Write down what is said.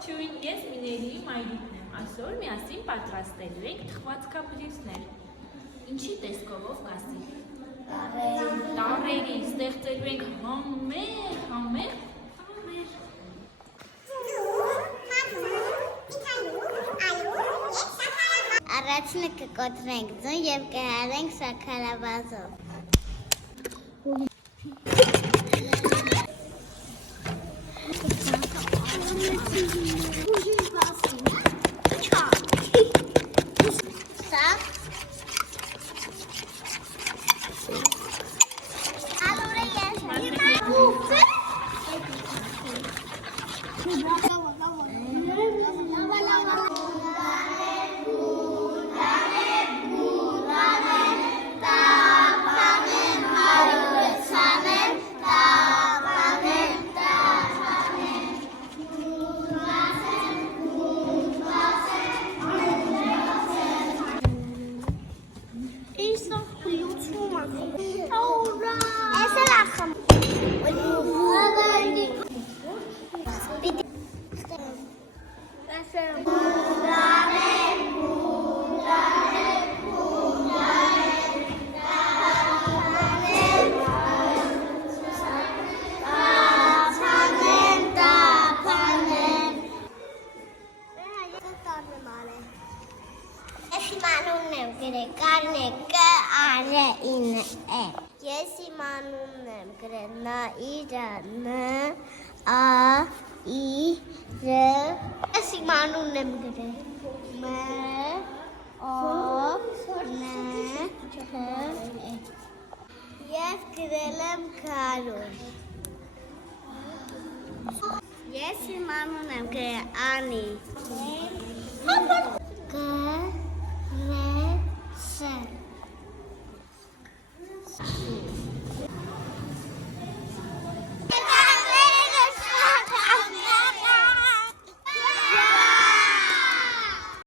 Ողջույն, ես Միների մայրիկն եմ, այսօր միասին պատրաստելու ենք թխվածքաբրիզներ, ինչի տեսքովով կասի, տառերի, ստեղծելու ենք համեղ Առաջինը կկոտրենք ձուն և կհարենք շաքարավազով։ Ես իմ անունն եմ գրել Նաիրա Ես իմ անունն եմ գրել Ես գրել եմ Կարոլ Ես իմ անունն եմ գրել Անի